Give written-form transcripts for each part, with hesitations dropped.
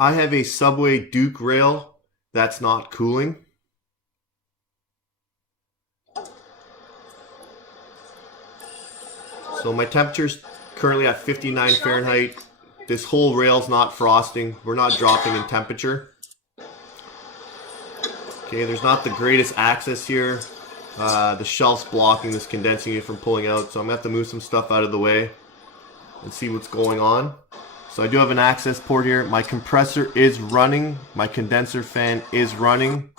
I have a Subway Duke rail that's not cooling. So my temperature's currently at 59 Fahrenheit. This whole rail's not frosting. We're not dropping in temperature. Okay, there's not the greatest access here. The shelf's blocking this condensing unit from pulling out, so I'm going to have to move some stuff out of the way and see what's going on. So I do have an access port here. My compressor is running. My condenser fan is running.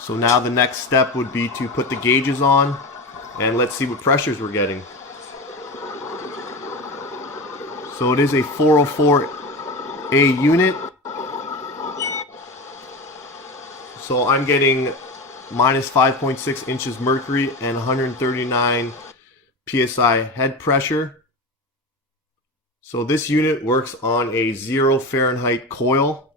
So now the next step would be to put the gauges on and let's see what pressures we're getting. So it is a 404A unit. So I'm getting minus 5.6 inches mercury and 139 psi head pressure. So this unit works on a 0 Fahrenheit coil.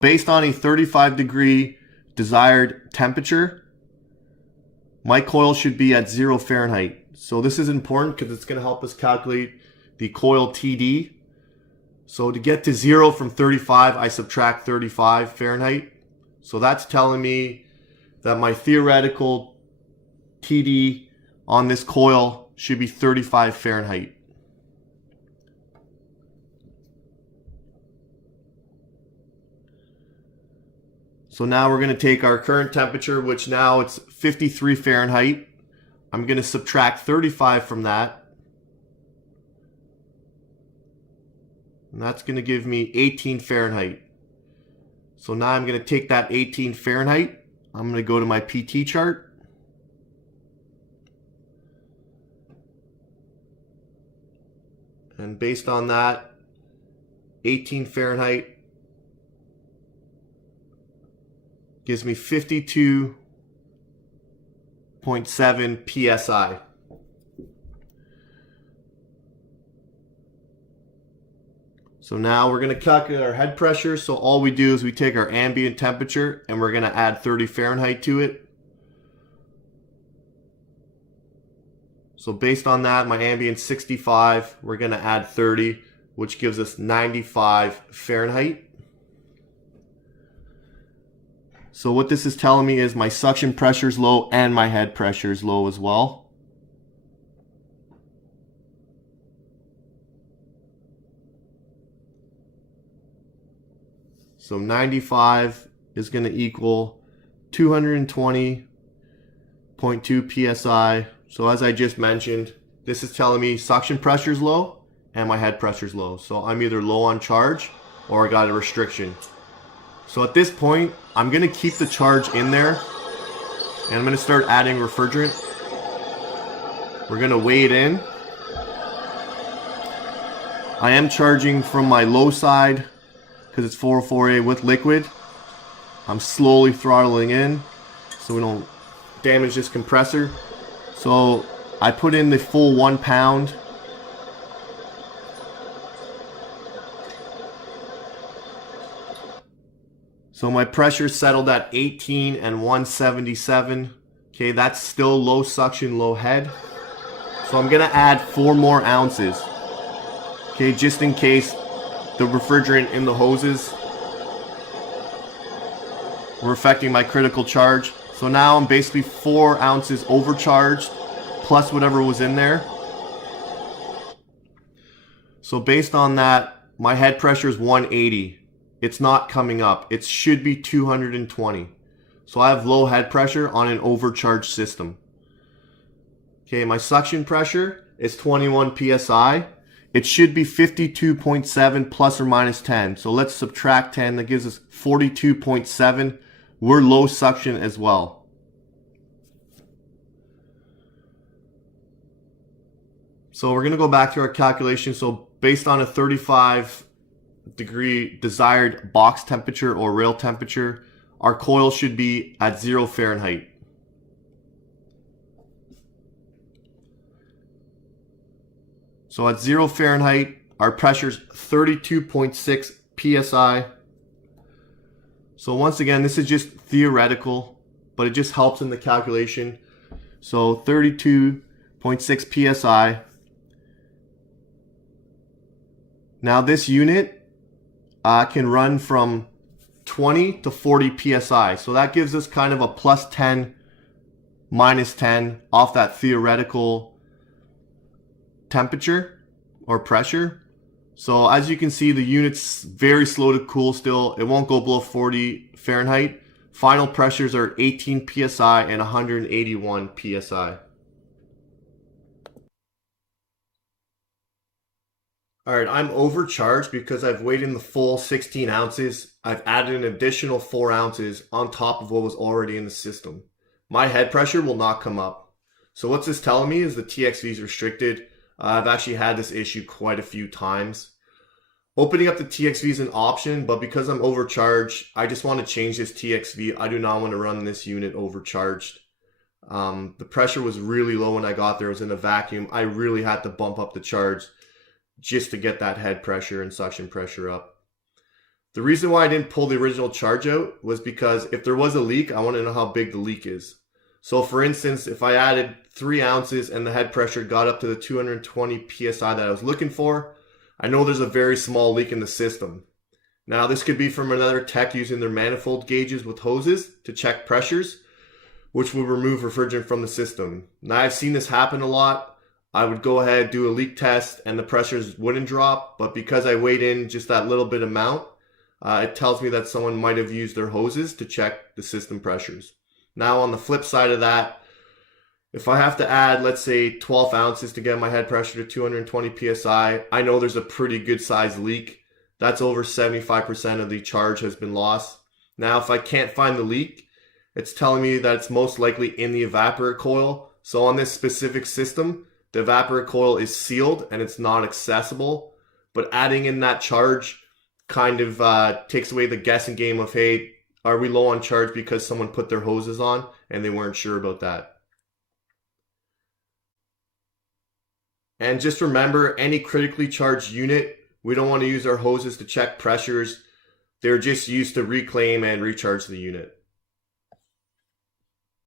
Based on a 35 degree desired temperature, my coil should be at 0 Fahrenheit. So this is important because it's going to help us calculate the coil TD. So to get to 0 from 35, I subtract 35 Fahrenheit. So that's telling me that my theoretical TD on this coil should be 35 Fahrenheit. So now we're going to take our current temperature, which now it's 53 Fahrenheit. I'm going to subtract 35 from that. And that's going to give me 18 Fahrenheit. So now I'm going to take that 18 Fahrenheit. I'm going to go to my PT chart. And based on that, 18 Fahrenheit gives me 52.7 psi. So now we're going to calculate our head pressure. So all we do is we take our ambient temperature and we're going to add 30 Fahrenheit to it. So based on that, my ambient's 65. We're going to add 30, which gives us 95 Fahrenheit. So what this is telling me is my suction pressure is low and my head pressure is low as well. So 95 is going to equal 220.2 psi. So as I just mentioned, this is telling me suction pressure is low and my head pressure is low. So I'm either low on charge or I got a restriction. So at this point, I'm going to keep the charge in there and I'm going to start adding refrigerant. We're going to weigh it in. I am charging from my low side because it's 404A with liquid. I'm slowly throttling in so we don't damage this compressor. So I put in the full 1 pound. So my pressure settled at 18 and 177. Okay, that's still low suction, low head. So I'm gonna add 4 more ounces. Okay, just in case the refrigerant in the hoses were affecting my critical charge. So now I'm basically 4 ounces overcharged plus whatever was in there. So based on that, my head pressure is 180. It's not coming up. It should be 220. So I have low head pressure on an overcharged system. Okay, my suction pressure is 21 psi. It should be 52.7 plus or minus 10. So let's subtract 10. That gives us 42.7. We're low suction as well. So we're going to go back to our calculation. So based on a 35 degree desired box temperature or rail temperature, our coil should be at 0 Fahrenheit. So at 0 Fahrenheit, our pressure is 32.6 psi. So once again, this is just theoretical, but it just helps in the calculation. So 32.6 psi Now this unit can run from 20 to 40 psi. So that gives us kind of a plus 10, minus 10 off that theoretical temperature or pressure. So as you can see, the unit's very slow to cool still. It won't go below 40 Fahrenheit. Final pressures are 18 psi and 181 psi. Alright, I'm overcharged because I've weighed in the full 16 ounces. I've added an additional 4 ounces on top of what was already in the system. My head pressure will not come up. So what's this telling me is the TXV is restricted. I've actually had this issue quite a few times. Opening up the TXV is an option, but because I'm overcharged, I just want to change this TXV. I do not want to run this unit overcharged. The pressure was really low when I got there. It was in a vacuum. I really had to bump up the charge just to get that head pressure and suction pressure up. The reason why I didn't pull the original charge out was because if there was a leak, I want to know how big the leak is. So for instance, if I added 3 ounces and the head pressure got up to the 220 psi that I was looking for, I know there's a very small leak in the system. Now this could be from another tech using their manifold gauges with hoses to check pressures, which will remove refrigerant from the system. Now I've seen this happen a lot. I would go ahead, do a leak test, and the pressures wouldn't drop, but because I weighed in just that little bit amount, it tells me that someone might have used their hoses to check the system pressures. Now on the flip side of that, if I have to add, let's say 12 ounces to get my head pressure to 220 psi, I know there's a pretty good sized leak. That's over 75% of the charge has been lost. Now if I can't find the leak, it's telling me that it's most likely in the evaporator coil. So on this specific system, the evaporator coil is sealed and it's not accessible, but adding in that charge kind of takes away the guessing game of, hey, are we low on charge because someone put their hoses on and they weren't sure about that. And just remember, any critically charged unit, we don't want to use our hoses to check pressures. They're just used to reclaim and recharge the unit.